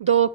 2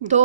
2